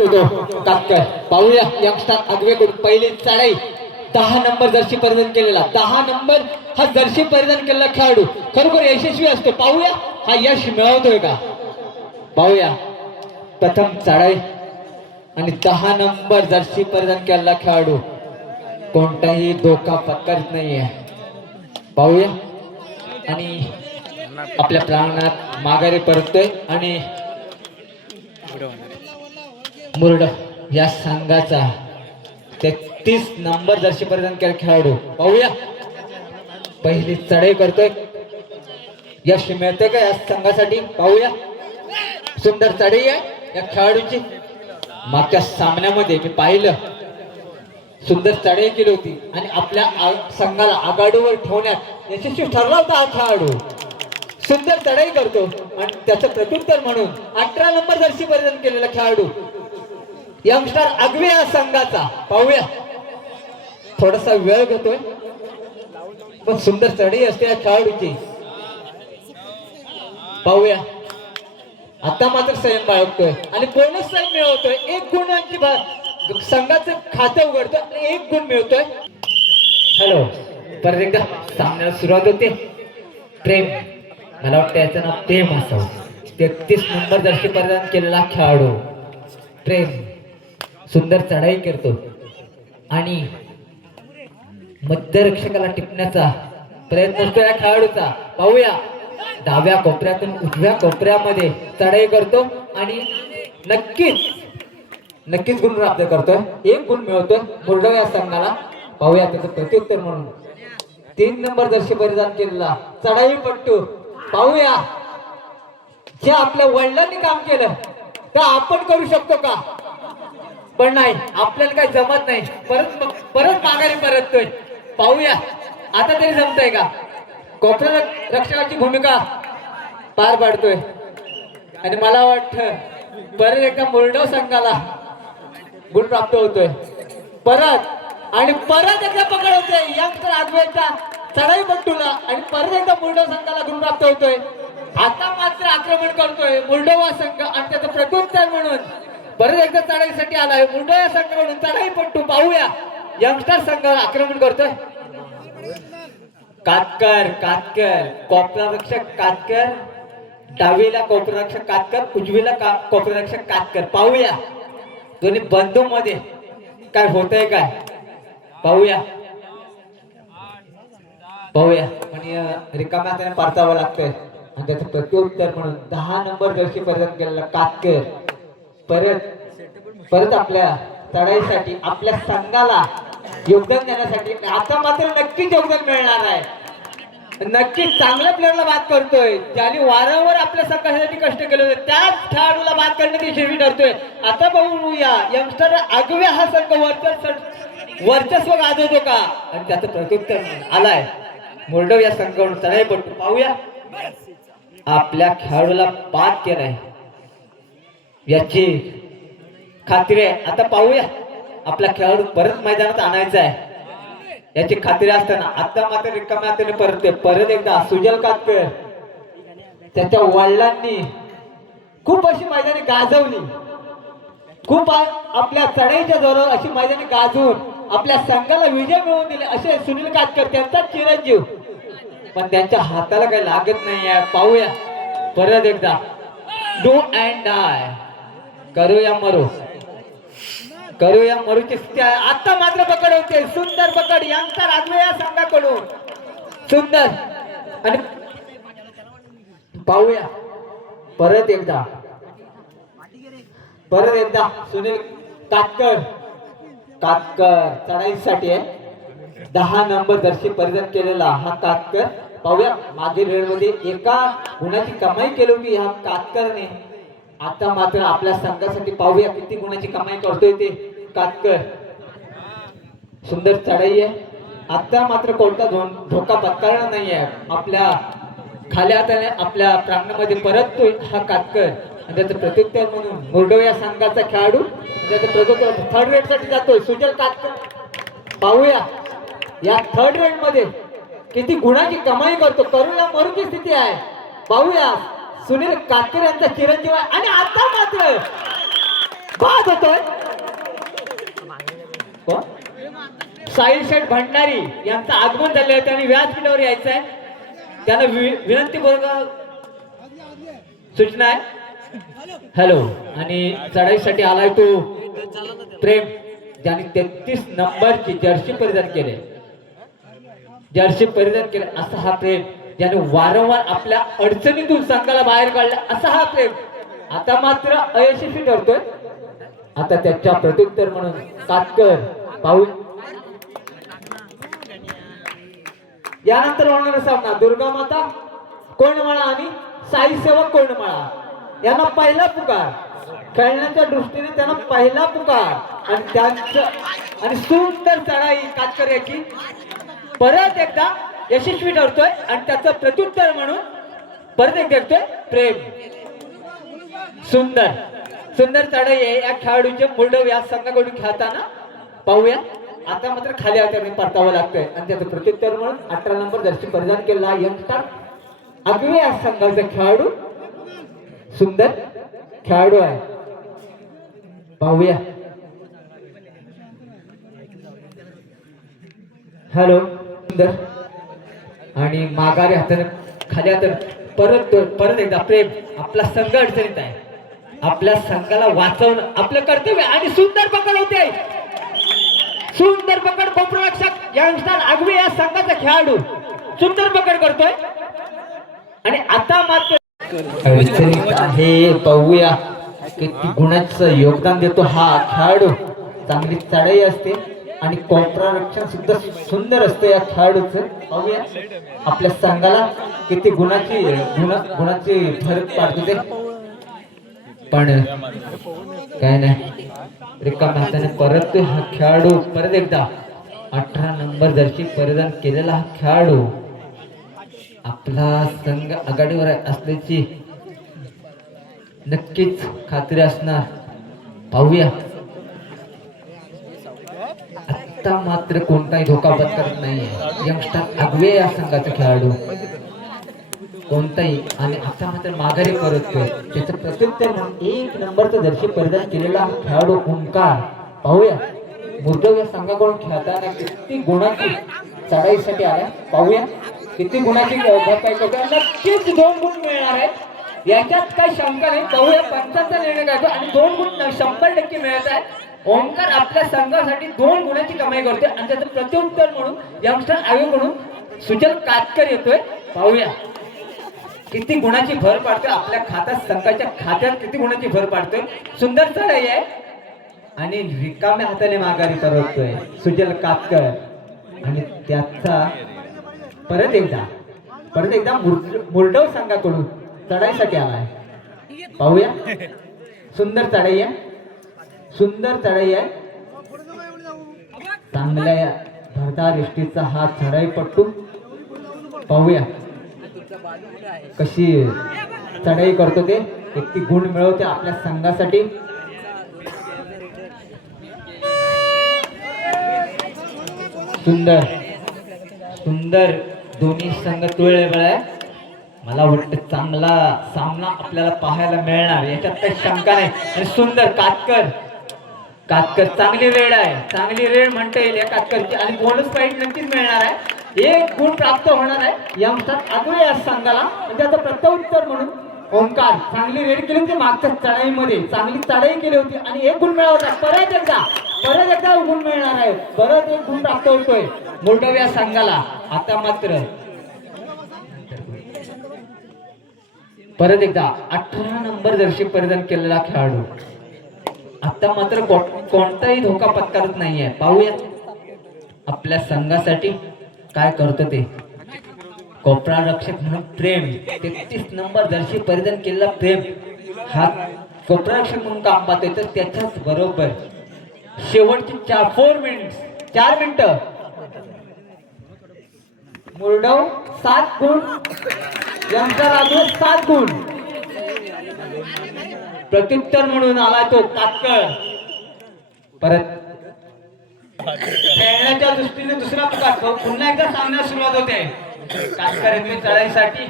तो कातकर. पाहूया यंगस्टर आगवेकडून पहिली चढाई. 10 नंबर जर्सी परिधान केलेला, 10 नंबर हा जर्सी परिधान केलेला खेळाडू खरोखर यशस्वी असतो. पाहूया हा यश मिळवतोय का. पाहूया प्रथम चढाई आणि 10 नंबर जर्सी परिधान केलेला खेळाडू कोणताही धोका पत्करत नाहीये. पाहूया आणि आपल्या प्रांगणात माघारी परततोय आणि मुरड या संघाचा 33 नंबर जर्सी परिधान केलेला खेळाडू. पाहूया पहिली चढाई करतोय, यश मिळते का या संघासाठी. पाहूया सुंदर चढाई आहे या खेळाडूची. मागच्या सामन्यामध्ये मी पाहिलं सुंदर चढाई केली होती आणि आपल्या संघाला आघाडीवर ठेवण्यात यशस्वी ठरला होता हा खेळाडू. सुंदर चढाई करतो आणि त्याचं प्रत्युत्तर म्हणून 18 नंबर जर्सी परिधान केलेला खेळाडू यंगस्टर आगवे या संघाचा. पाहूया थोडासा वेळ घेतोय पण सुंदर चढाई असते या खेळाडूची. पाहूया आता मात्र संयम बाळगतोय आणि बोनस संयम मिळवतोय. 1 गुणांची संघाचं खातं उघडतोय आणि 1 गुण मिळतोय. हॅलो परत एकदा सामन्याला सुरुवात होते. प्रेम, मला वाटतं याचं नाव प्रेम असावं. 33 नंबर जर्सी परिधान केलेला खेळाडू प्रेम सुंदर चढाई करतो आणि मध्यरक्षकाला टिपण्याचा प्रयत्न असतो या खेळाडूचा. पाहूया डाव्या कोपऱ्यातून उजव्या कोपऱ्यामध्ये चढाई करतो आणि नक्कीच गुण प्राप्त करतोय. 1 गुण मिळतोय मुरडव या संघाला. पाहूया त्याचं प्रत्युत्तर म्हणून 3 नंबर जर्सी परिधान केलेला चढाईपट्टू. पाहूया जे आपल्या वडिलांनी काम केलं ते आपण करू शकतो का. पण नाही, आपल्याला काही जमत नाही. परत माघारी परततोय. पाहूया आता तरी जमतंय का. कोपरा रक्षकाची भूमिका पार पाडतोय आणि मला वाटतं परत एकदा मुरडव संघाला गुण प्राप्त होतोय. परत एकदा पकड होते यंगस्टर आगवेच्या चढाईपट्टूला आणि परत एकदा मुरडव संघाला गुण प्राप्त होतोय. आता मात्र आक्रमण करतोय मुरडव संघ आणि त्याचं प्रत्युत्तर म्हणून परत एकदा चढाईसाठी आलाय मुरडव या संघाकडून चढाईपट्टू. पाहूया यंगस्टर संघाला आक्रमण करतोय. कातकर कोपरारक्षक कातकर, डावीला कोपरारक्षक कातकर, उजवीला कोपरारक्षक कातकर. पाहूया दोन्ही बंधू मध्ये काय होतंय काय. पाहूया आणि रिकाम्या हाताने परतावं लागतंय आणि त्याचं प्रत्युत्तर म्हणून 10 नंबर जर्सी परिधान केलेला कातकर परत आपल्या चढाईसाठी आपल्या संघाला योगदान देण्यासाठी आता मात्र नक्कीच योगदान मिळणार आहे. नक्कीच चांगल्या प्लेअरला बाद करतोय. ज्याने वारंवार आपल्या संघासाठी कष्ट केले होते त्याच खेळाडूला बाद करण्यात यशस्वी ठरतोय. आता बघूया यंगस्टर आगवे हा संघ वर्चस्व गाजवतो का आणि त्याचं प्रत्युत्तर आलाय मुरडव या संघाकडून चढाईपट्टू. पाहूया आपल्या खेळाडूला बाद केलाय याची खात्री आहे. आता पाहूया आपला खेळाडू परत मैदानात आणायचा आहे याची खात्री असताना आता मात्र रिकाम्या हाताने परत एकदा सुजल कातकर त्याच्या वडिलांनी खूप अशी मैदानी गाजवली. खूप आपल्या चढाईच्या जोरावर अशी मैदानी गाजवून आपल्या संघाला विजय मिळवून दिले असे सुनील कातकर त्यांचा चिरंजीव. पण त्यांच्या हाताला काही लागत नाही आहे. पाहूया परत एकदा डू अँड डाय करूया मरूची स्थिती आहे. आता मात्र पकड होते. सुंदर पकड यंगस्टर आगवे या संघाकडून सुंदर आणि पाहूया परत एकदा सुनील कातकर चढाईसाठी आहे. 10 नंबर जर्सी परिधान केलेला हा कातकर. पाहूया मागील वेळेमध्ये 1 गुणाची कमाई केली होती ह्या कातकरने. आता मात्र आपल्या संघासाठी पाहूया किती गुणाची कमाई करतोय ते कातकर. सुंदर चढाई आहे. आता मात्र कोणता धोका पत्करणार नाही आहे. आपल्या खाली हाताने आपल्या प्रांगणामध्ये परततोय हा कातकर आणि त्याचं प्रत्युत्तर म्हणून मुरडव या संघाचा खेळाडू त्याचं प्रत्युत्तर 3rd रेड साठी जातोय सुजल कातकर. पाहूया या 3rd रेड मध्ये किती गुणाची कमाई करतो. करूया मरूची स्थिती आहे. पाहूया सुनील कातकर यांचा चिरंजीव आहे आणि आता मात्र बाद होतोय कोण? साहिल शेठ भंडारी यांचं आगमन झाले आहे, त्यांनी व्यासपीठावर यायचं आहे. त्यांना विनंती सूचना आहे. हॅलो. आणि चढाईसाठी आलाय तो प्रेम, ज्याने 33 नंबरची जर्सी परिधान केले. जर्सी परिधान केले असा हा प्रेम, ज्याने वारंवार आपल्या अडचणीतून संघाला बाहेर काढला असा हा प्रेम आता मात्र अयशस्वी ठरतोय. आता त्याच्या प्रत्युत्तर म्हणून कातकर पाऊल. यानंतर होणारा सामना दुर्गा माता कोंडमाळा आणि साई सेवक कोंडमाळा यांना पहिला पुकार. खेळण्याच्या दृष्टीने त्यांना पहिला पुकार आणि त्यांचं आणि सुंदर चढाई कातकर याची परत एकदा यशस्वी ठरतोय आणि त्याचं प्रत्युत्तर म्हणून परत एकदा येतोय प्रेम. सुंदर सुंदर चढाई आहे या खेळाडूचे मुलडव या संघाकडून खेळताना पाहूया. आता मात्र खाली हाताने परतावं लागतंय आणि त्याचं प्रत्युत्तर म्हणून 18 नंबर जर्सी परिधान केलेला यंगस्टर आगवे या संघाचा खेळाडू सुंदर खेळाडू आहे. पाहूया. हॅलो. सुंदर आणि माघारी हाताने खाली हाताने परत एकदा प्रेम. आपला संघ अडचणीत आहे, आपल्या संघाला वाचवणं आपलं कर्तव्य आणि सुंदर पकड होते. सुंदर पकड गोपरक्षक यंगस्टर आगवे या संघाचा खेळाडू सुंदर पकड करतोय आणि आता मात्र आहे. पाहूया किती गुणाचं योगदान देतो हा खेळाडू. चांगली चढाई असते आणि रक्षण सुद्धा सुंदर असते या खेळाडूचं. पाहूया आपल्या संघाला किती गुणाची भर पाडतो ते. पण काय नाही, रिकाम्या हाताने परत हा खेळाडू परत एकदा 18 नंबर जर्सी परिधान केलेला हा खेळाडू. आपला संघ आघाडीवर असल्याची नक्कीच खात्री असणार. पाहूया. आता मात्र कोणताही धोका पत्करत नाहीये यंगस्टर आगवे या संघाचा खेळाडू कोणताही. आणि आता मात्र माघारी परततोय. त्याचं प्रत्युत्तर म्हणून 1 नंबरचा जर्सी परिधान केलेला खेळाडू ओंकार. पाहूया मुर्दव या संघाकडून खेळताना किती गुणाची चढाईसाठी आल्या. पाहूया किती गुणाची भरपाई करतो. नक्कीच 2 गुण मिळणार आहेत, याच्यात काही शंका नाही. पाहूया पंचांचा निर्णय काढतो आणि 2 गुण 100% मिळत आहे. ओंकार आपल्या संघासाठी 2 गुणाची कमाई करतोय आणि त्याचं प्रत्युत्तर म्हणून यंगस्टर आयोगकडून सुजल कातकर येतोय. पाहूया किती गुणाची भर पाडतोय आपल्या खात्यात, संघाच्या खात्यात किती गुणाची भर पाडतोय. सुंदर चढाई आहे आणि रिकाम्या हाताने माघारी परततोय सुजल कातकर आणि त्याचा परत एकदा मुरडव संघाकडून चढाईसाठी आलाय. पाहूया सुंदर चढाई आहे, सुंदर चढाई आहे. चांगल्या भरदार एसटीचा हा चढाईपट्टू. पाहूया कशी चढाई करतो ते, किती गुण मिळवते आपल्या संघासाठी. सुंदर सुंदर दोन्ही संघ तुळेबळ आहे. मला वाटतं चांगला सामना आपल्याला पाहायला मिळणार, याच्यात काही शंका नाही. आणि सुंदर कातकर चांगली रेड आहे, चांगली रेड म्हणता येईल या कातकरची आणि बोनस पॉईंट नक्कीच मिळणार आहे. 1 गुण प्राप्त होणार आहे यंगस्टर आगवे या संघाला. त्याचं प्रत्युत्तर म्हणून ओंकार चांगली रेड केली होती मागच्या चढाईमध्ये, चांगली चढाई केली होती आणि 1 गुण मिळवता. परत एकदा गुण मिळणार आहे, परत 1 गुण प्राप्त होतोय मुलडव या संघाला. आता मात्र परत एकदा 18 नंबर जर्सी परिधान केलेला खेळाडू आता मात्र कोणताही धोका पत्करत नाहीये. पाहूया आपल्या संघासाठी काय करतो ते. कोपरा रक्षक म्हणून प्रेम 33 नंबर जर्सी परिधान केलेला प्रेम हा कोपरा रक्षक म्हणून काम पाहतोय. तर त्याच्याच बरोबर शेवटची 4 मिनिटं मुरडव 7 गुण, यंगस्टर आगवे 7 गुण. प्रत्युत्तर म्हणून आला तो कातकर. परत खेळण्याच्या दृष्टीने दुसरा पुकार. पुन्हा एकदा सामन्यास सुरुवात होते. कातकर येथे चढाईसाठी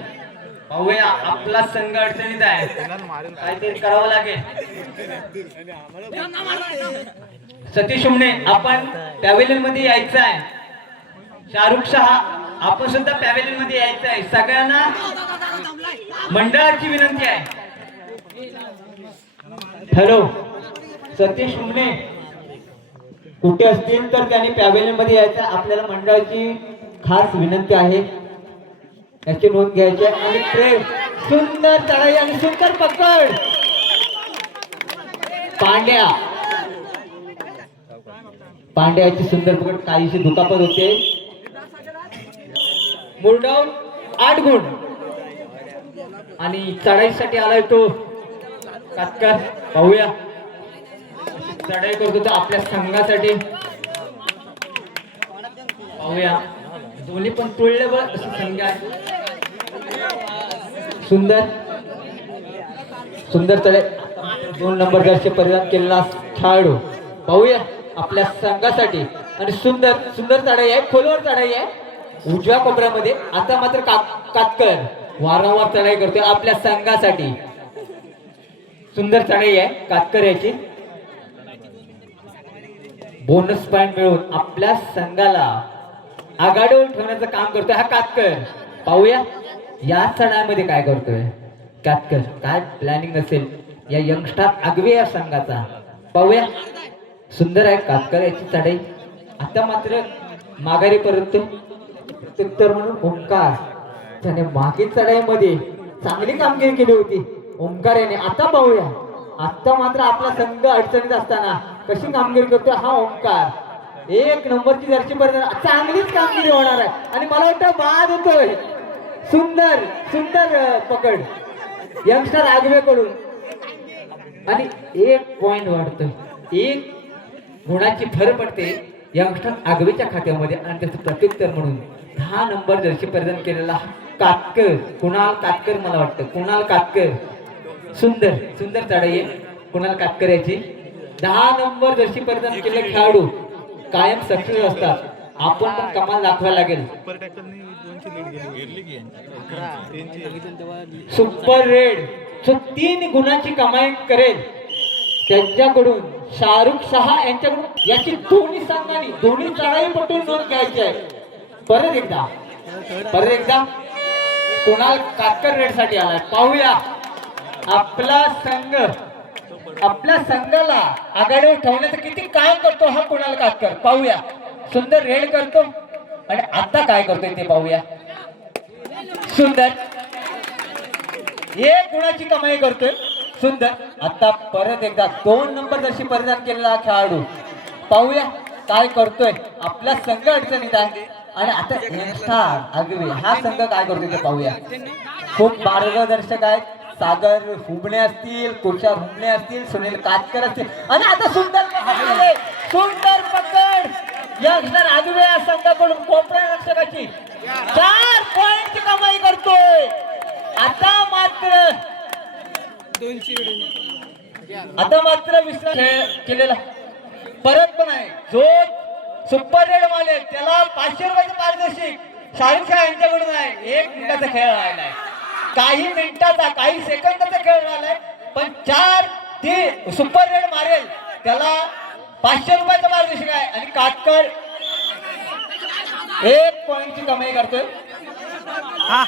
पाहूया आपला संघ अडचणीत आहे, काहीतरी करावं लागेल. सतीश उमणे आपण पॅव्हेलियन मध्ये यायचं आहे. शाहरुख शहा आपण सुद्धा पॅव्हेलियन मध्ये यायचं आहे. सगळ्यांना मंडळाची विनंती आहे. हॅलो सतीश उमणे कुठे असतील तर त्यांनी पॅव्हेलियन मध्ये यायचं. आपल्याला मंडळाची खास विनंती आहे, याची नोंद घ्यायची आहे. आणि प्रेम सुंदर चढाई आणि सुंदर पकड. पांड्याची सुंदर पकड, काहीशी दुखापत होते. मुरडाऊन 8 गुण आणि चढाईसाठी आलाय तो कातकर. पाहूया चढाई करतो तो आपल्या संघासाठी. पाहूया दोन्ही पण तुळले बघ संघ आहे. सुंदर सुंदर चढाई, 2 नंबर जर्सी परिधान केलेला खेळाडू. पाहूया आपल्या संघासाठी. आणि सुंदर सुंदर चढाई आहे, खोलवर चढाई आहे उजव्या कोपऱ्यामध्ये. आता मात्र कातकर वारंवार चढाई करतोय आपल्या संघासाठी. सुंदर चढाई आहे कातकर याची. बोनस पॉइंट मिळवून आपल्या संघाला आघाडीवर ठेवण्याचं काम करतोय हा कातकर. पाहूया या चढाईमध्ये काय करतोय कातकर, काय प्लॅनिंग असेल या यंगस्टर आगवे या संघाचा. पाहूया सुंदर आहे कातकर याची चढाई. आता मात्र माघारी परत प्रत्युत्तर म्हणून ओंकार, त्याने मागील चढाईमध्ये चांगली कामगिरी केली होती ओंकार याने. आता पाहूया आता मात्र आपला संघ अडचणीत असताना कशी कामगिरी करतोय हा ओंकार. 1 नंबरची जर्सी पर्यंत चांगलीच कामगिरी होणार आहे. आणि मला वाटतं बाद होतोय. सुंदर सुंदर पकड यंगस्टर आगवे कडून. आणि 1 पॉइंट वाढतोय, 1 गुणाची भर पडते यंगस्टर आगवेच्या खात्यामध्ये. आणि त्याचं प्रत्युत्तर म्हणून 10 नंबर जर्सी परिधान केलेला कातकर, कुणाल कातकर, मला वाटतं कुणाल कातकर. सुंदर सुंदर चढाई आहे कुणाल कातकर याची. 10 नंबर जर्सी परिधान केलेले खेळाडू कायम सक्सेस असतात. आपण पण कमाल दाखवायला लागेल. सुपर रेड जो 3 गुणांची कमाई करेल त्यांच्याकडून शाहरुख शहा यांच्याकडून याची दोन्ही संघांनी दोन्ही चढाई पटून नोंद घ्यायची आहे. परत एकदा कुणाल कातकर रेड साठी आलाय. पाहूया आपला संघ आपल्या संघाला आघाडीवर ठेवण्याचं किती काम करतो हा कुणाल कातकर. पाहूया सुंदर रेड करतो आणि आता काय करतोय ते पाहूया. सुंदर 1 गुणाची कमाई करतोय सुंदर. आता परत एकदा 2 नंबर जर्सी परिधान केलेला खेळाडू. पाहूया काय करतोय आपला संघ अडचणीत आहे. आणि आता यंगस्टर आगवे हा संघ काय करतोय ते पाहूया. खूप मार्गदर्शक आहेत, सागर हुबणे असतील, तुषार हुबणे असतील, सुनील कातकर असतील. आणि आता सुंदर पकड यंगस्टर आगवे या संघाकडून कोपऱ्या रक्षकाची 4 पॉइंटची कमाई करतोय. आता मात्र विश्राम केलेला परत पण आहे जो सुपर रेड मालेक, त्याला 500 रुपयाचं पारितोषिक शाहरुख शहा यांच्याकडून आहे. 1 मिनिटाचा खेळ राहिलाय, काही मिनिटाचा काही सेकंदाचा खेळ राहिलाय. पण 4 ती सुपर रेड मारेल त्याला 500 रुपयाचं पारितोषिक आहे. आणि कातकर 1 पॉइंटची कमाई करतोय. हा